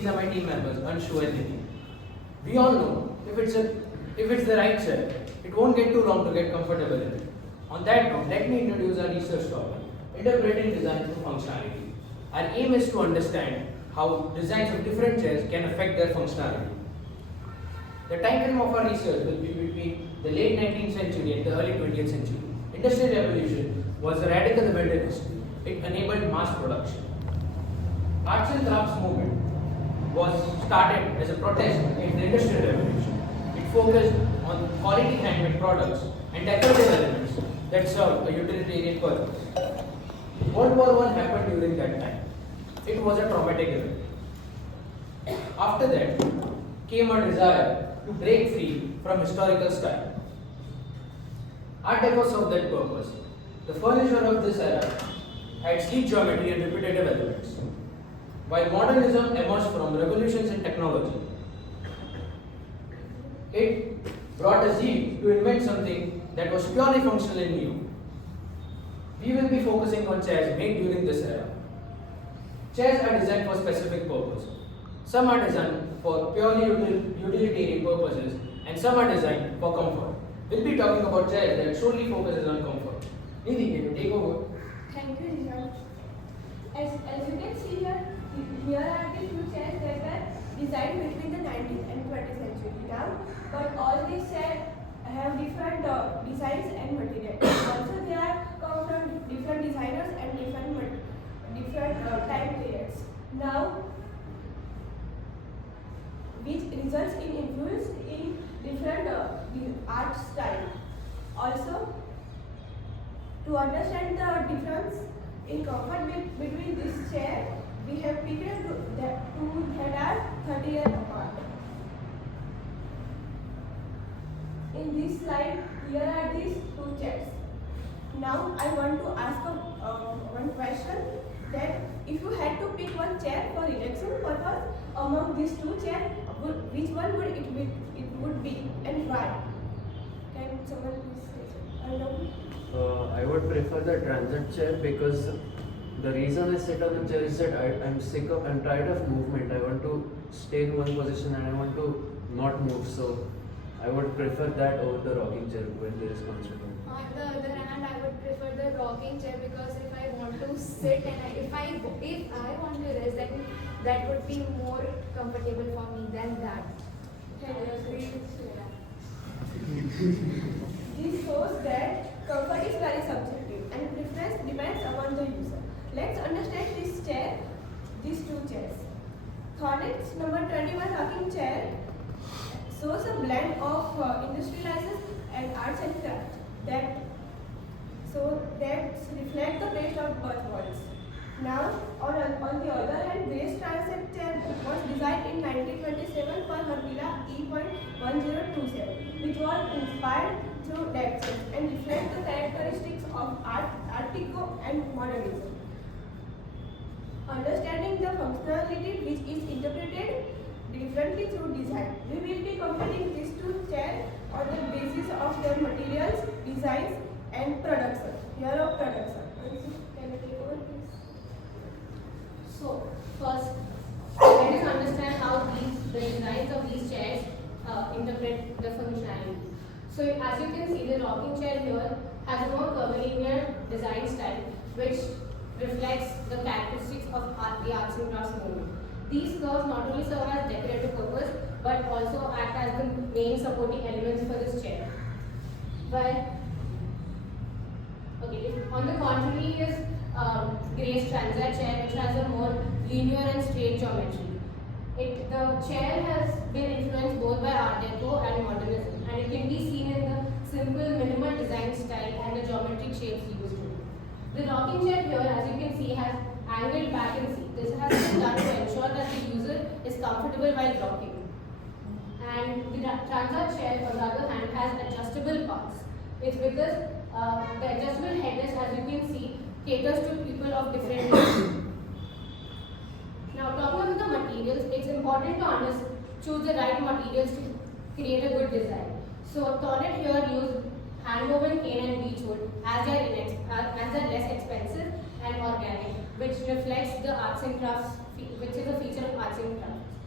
these are my team members, Anshu and Nidhi. We all know if it's the right chair, it won't get too long to get comfortable in it. On that note, let me introduce our research topic, interpreting design through functionality. Our aim is to understand how designs of different chairs can affect their functionality. The time frame of our research will be between the late 19th century and the early 20th century. Industrial Revolution was a radical event in history. It enabled mass production. Arts and crafts movement was started as a protest against the Industrial Revolution. It focused on quality handmade products and decorative elements that served a utilitarian purpose. World War I happened during that time. It was a traumatic event. After that came a desire to break free from historical style. Art Deco served that purpose. The furniture of this era had sleek geometry and repetitive elements. While modernism emerged from revolutions in technology, it brought a zeal to invent something that was purely functional and new. We will be focusing on chairs made during this era. Chairs are designed for specific purpose. Some are designed for purely utilitarian purposes and some are designed for comfort. We'll be talking about chairs that solely focuses on comfort. Nidhi, can you take over? Thank you, Rishan. As you can see here are the two chairs that were designed between the 19th and 20th century now, but all these chairs have different designs and materials. Also, they are come from different designers and different time periods. Now, which results in influence in different art style. Also, to understand the difference in comfort between this chair, we have picked two that are 30 years apart. In this slide, here are these two chairs. Now, I want to ask one question, that if you had to pick one chair for relaxation purpose among these two chairs, which one would it would be and why? Can someone please say so? I would prefer the transit chair because the reason I sit on the chair is that I'm tired of movement. I want to stay in one position and I want to not move. So I would prefer that over the rocking chair when there is construction. On the other hand, I would prefer the rocking chair because if I want to sit and if I want to rest, then that would be more comfortable for me than that. This shows that comfort is very subjective and preference depends upon the user. Let's understand these two chairs. Thornet's number 21 rocking chair shows a blend of industrialized and arts and crafts that reflect the best of both worlds. Now, on the other hand, base transit chair was designed in 1927 for her villa E.1027, which was inspired through that change and reflect the characteristics of Art Deco and modernism. Understanding the functionality which is interpreted differently through design. We will be comparing these two chairs on the basis of their materials, designs, and production. Here of production. Can you take over, please? So, first, let us understand how the designs of these chairs interpret the functionality. So, as you can see, the rocking chair here has a more curvilinear design style, which reflects the characteristics of the arts and crafts movement. These curves not only serve as decorative purpose, but also act as the main supporting elements for this chair. On the contrary is Gray's transit chair, which has a more linear and straight geometry. The chair has been influenced both by Art Deco and modernism, and it can be seen in the simple minimal design style and the geometric shapes used. The rocking chair here, as you can see, has angled back and seat. This has been done to ensure that the user is comfortable while rocking. And the transit chair, on the other hand, has adjustable parts. It's because the adjustable headrest, as you can see, caters to people of different needs. Now, talking about the materials, it's important to choose the right materials to create a good design. So, Thornet here used hand-woven cane and beech wood as they're less expensive and organic, which reflects the arts and crafts, which is a feature of arts and crafts.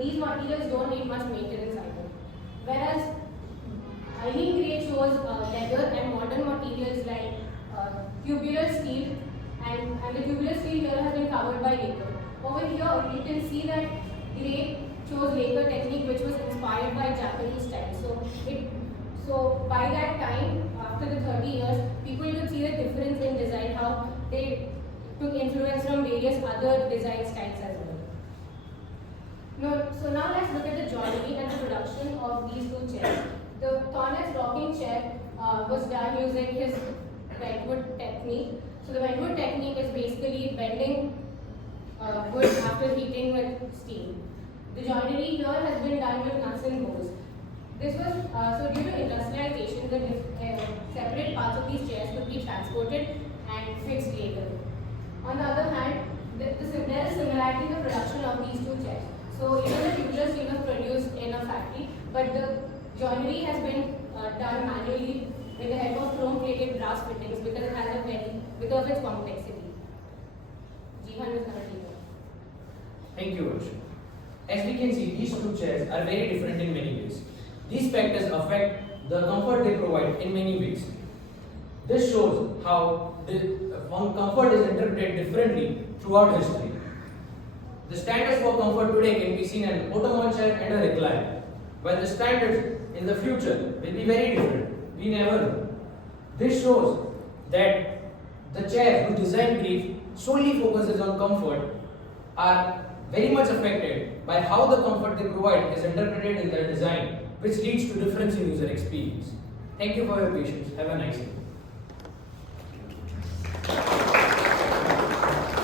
these materials don't need much maintenance either. Whereas Eileen Gray chose leather and modern materials like tubular steel, and the tubular steel here has been covered by lacquer. Over here, you can see that Gray chose lacquer technique, which was inspired by Japanese style. So by that time, after the 30 years, people could see the difference in design, how they took influence from various other design styles as well. So now let's look at the joinery and the production of these two chairs. The Thornet's rocking chair was done using his Wentwood technique. So the Wentwood technique is basically bending wood after heating with steam. The joinery here has been done with nuts and bolts. This was so due to industrialization, the separate parts of these chairs could be transported and fixed later. On the other hand, there is similarity in the production of these two chairs. So even the tubular steel was produced in a factory, but the joinery has been done manually with the help of chrome-plated brass fittings because it has because of its complexity. Jihan is going to take over. Thank you, Varsha. As we can see, these two chairs are very different in many ways. These factors affect the comfort they provide in many ways. This shows how comfort is interpreted differently throughout history. The standards for comfort today can be seen as an Ottoman chair and a recliner, while the standards in the future will be very different. We never know. This shows that the chair whose design brief solely focuses on comfort are very much affected by how the comfort they provide is interpreted in their design, which leads to difference in user experience. Thank you for your patience. Have a nice day.